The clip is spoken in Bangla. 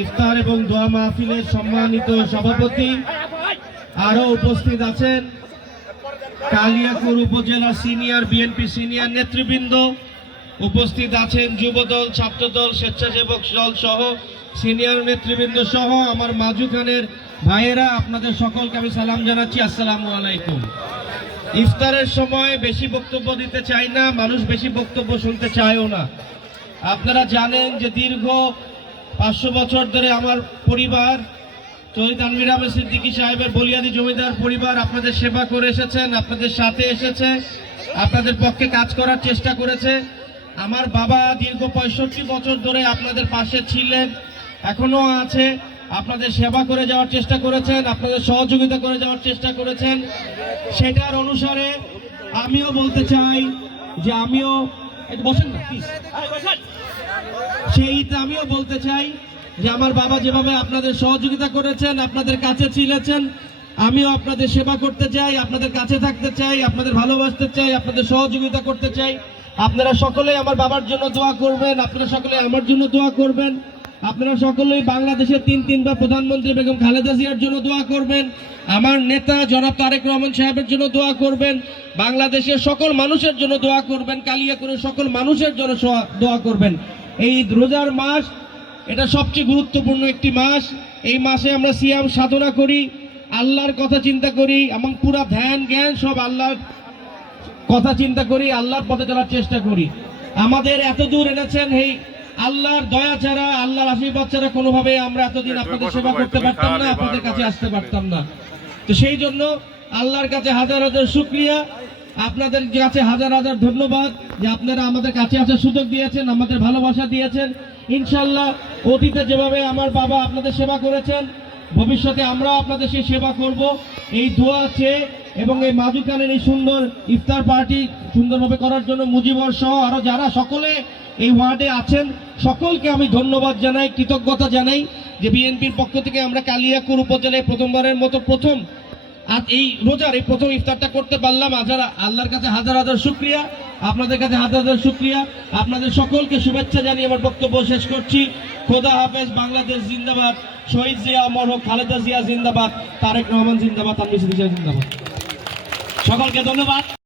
ইফতার এবং দোয়া মাহফিলের সম্মানিত সভাপতি আরো উপস্থিত আছেন কালিয়াকৈর উপজেলা সিনিয়র বিএনপি সিনিয়র নেতৃবৃন্দ, উপস্থিত আছেন যুবদল, ছাত্রদল, স্বেচ্ছাসেবক দল সহ সিনিয়র নেতৃবৃন্দ সহ আমার মাঝখানের ভাইয়েরা, আপনাদের সকলকে আমি সালাম জানাচ্ছি, আসসালামু আলাইকুম। ইফতারের সময় বেশি বক্তব্য দিতে চাই না, মানুষ বেশি বক্তব্য শুনতে চায়ও না। আপনারা জানেন যে দীর্ঘ 500 বছর ধরে আমার পরিবার শহীদ আলমির আহমেদ সিদ্দিকী সাহেবের বলিয়াদি জমিদার পরিবার আপনাদের সেবা করে এসেছেন, আপনাদের সাথে এসেছে, আপনাদের পক্ষে কাজ করার চেষ্টা করেছে। আমার বাবা দীর্ঘ 65 বছর ধরে আপনাদের পাশে ছিলেন, এখনো আছে, আপনাদের সেবা করে যাওয়ার চেষ্টা করেছেন, আপনাদের সহযোগিতা করে যাওয়ার চেষ্টা করেছেন। সেটার অনুসারে আমিও বলতে চাই যে আমিও বসেন না প্লিজ, সেইটা আমিও বলতে চাই যে আমার বাবা যেভাবে আপনাদের সহযোগিতা করেছেন, আপনাদের কাছে ছিলেছেন, আমিও আপনাদের সেবা করতে চাই, আপনাদের কাছে থাকতে চাই, আপনাদের ভালোবাসতে চাই, আপনাদের সহযোগিতা করতে চাই। আপনারা সকলেই আমার বাবার জন্য দোয়া করবেন, আপনারা সকলে আমার জন্য দোয়া করবেন, আপনারা সকলেই বাংলাদেশের 3বার প্রধানমন্ত্রী বেগম খালেদা জিয়ার জন্য দোয়া করবেন, আমার নেতা জনাব তারেক রহমান সাহেবের জন্য দোয়া করবেন, বাংলাদেশের সকল মানুষের জন্য দোয়া করবেন, কালিয়াকৈরের সকল মানুষের জন্য দোয়া করবেন। এই রোজার মাস এটা সবচেয়ে গুরুত্বপূর্ণ একটি মাস। এই মাসে আমরা সিয়াম সাধনা করি, আল্লাহর কথা চিন্তা করি, এবং পুরা ধ্যান জ্ঞান সব আল্লাহর কথা চিন্তা করি, আল্লাহর পথে চলার চেষ্টা করি। আমাদের এত দূর এনেছেন এই আল্লাহর দয়া ছাড়া, আল্লাহর আশীর্বাদ ছাড়া কোনোভাবে আমরা এতদিন আপনাদের সেবা করতে পারতাম না, আপনাদের কাছে আসতে পারতাম না। তো সেই জন্য আল্লাহর কাছে হাজার হাজার শুকরিয়া, আপনাদের কাছে হাজার হাজার ধন্যবাদ যে আপনারা আমাদের কাছে আসার সুযোগ দিয়েছেন, আমাদের ভালোবাসা দিয়েছেন। ইনশাআল্লাহ অতীতে যেভাবে আমার বাবা আপনাদের সেবা করেছেন, ভবিষ্যতে আমরা আপনাদের সেই সেবা করব, এই দোয়া চেয়ে এবং এই মাঝখানের এই সুন্দর ইফতার পার্টি সুন্দরভাবে করার জন্য মুজিবর সহ আরো যারা সকলে এই ওয়ার্ডে আছেন সকলকে আমি ধন্যবাদ জানাই, কৃতজ্ঞতা জানাই যে বিএনপির পক্ষ থেকে আমরা কালিয়াকৈর উপজেলায় প্রথমবারের মতো আর এই রোজার এই প্রথম ইফতারটা করতে পারলাম। আল্লাহর কাছে হাজার হাজার শুকরিয়া, আপনাদের কাছে হাজার হাজার শুকরিয়া। আপনাদের সকলকে শুভেচ্ছা জানিয়ে আমার বক্তব্য শেষ করছি। খোদা হাফেজ। বাংলাদেশ জিন্দাবাদ। শহীদ জিয়া অমর হোক। খালেদা জিয়া জিন্দাবাদ। তারেক রহমান জিন্দাবাদ। তানভীর জিন্দাবাদ। সকলকে ধন্যবাদ।